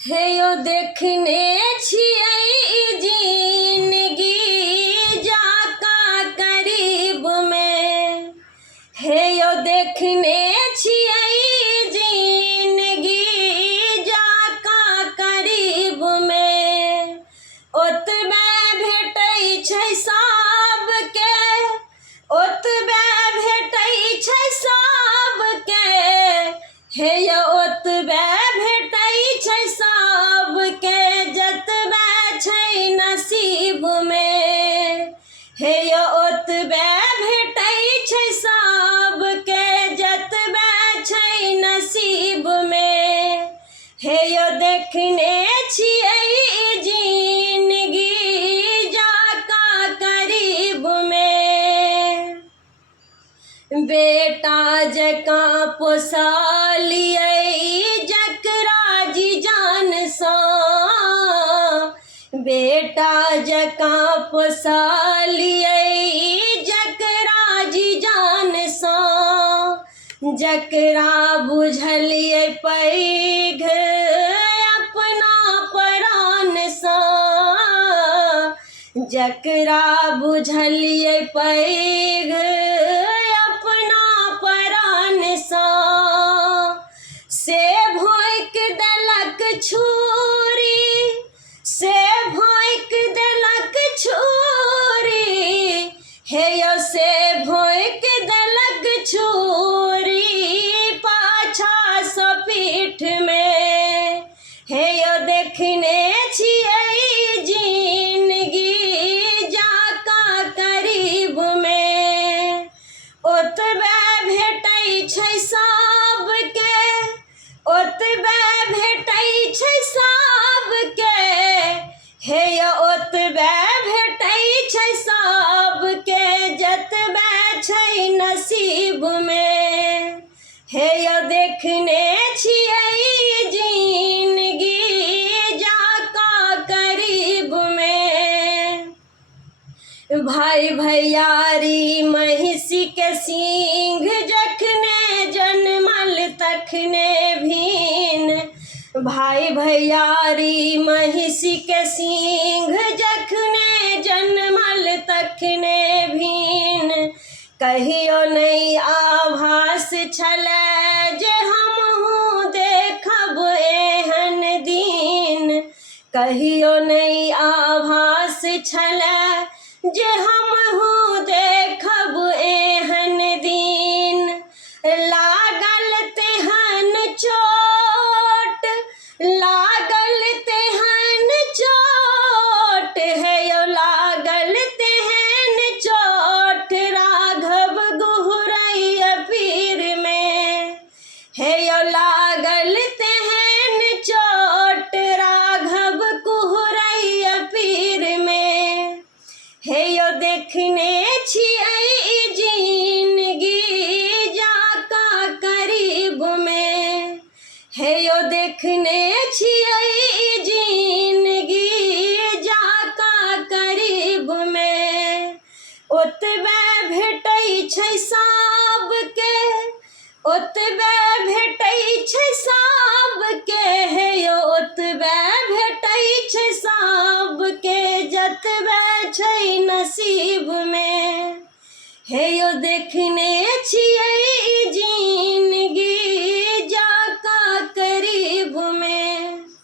हे यो देखने छियै जिंदगी जाका करीब में। हे यो देखने छियै जिंदगी जाका करीब में। ओतबे भेटै छै सबके, ओतबे भेटै छै सबके। हे यो ओतबे भेटै छै सबके जतबे छै नसीब में। हे यो ओतबे भेटै छै सबके जतबे छै नसीब में। हे यो देखने छियै जिंदगी जाका करीब में। बेटा जकाँ पोसलियै जकरा जी जान सँ। बेटा जकाँ पोसलियै जकरा जी जान सँ। जकरा बुझलियै पैघ अपना प्राण सँ। जकरा बुझलियै पैघ अपना प्राण सँ। से भोंकि देलक छुरी, से भोंकि देलक छुरी। हे यो से भोंकि देलक छुरी पाछा सँ पीठ में। हे यो देखने छियै जिंदगी जाका करीब में। ओतबे भेटै छै सबके, ओतबे भेटै छै सबके। हे यो ओतबे भेटै छै सबके जतबे छै नसीब में। हे यो देखने छियै जिंदगी जाका करीब में। भाई भैयारी महिषी के सींग जखने जनमल तखने भीन। भाई भैयारी महिषी के सींग जखने जनमल तखने भीन। कहियो नहीं आभास छलै जे हमहूँ देखब एहन दिन। कहियो नहीं आभास छलै जे हमहूँ देखब एहन दिन। लागल तेहन चोट, लागल तेहन चोट। हे यो लागल तेहन चोट राघव गुहरैया पीर में। हे यो लागल तेहन चोट राघव गुहरैया पीर में। हे यो देखने छियै जिंदगी जाका करीब में। हे यो देखने छियै जिंदगी जाका करीब में। ओतबे भेटै छै सबके, ओतबे भेटै छै सबके। हे यो ओतबे भेटै छै सबके जतबे छै नसीब में। हे यो देखने छियै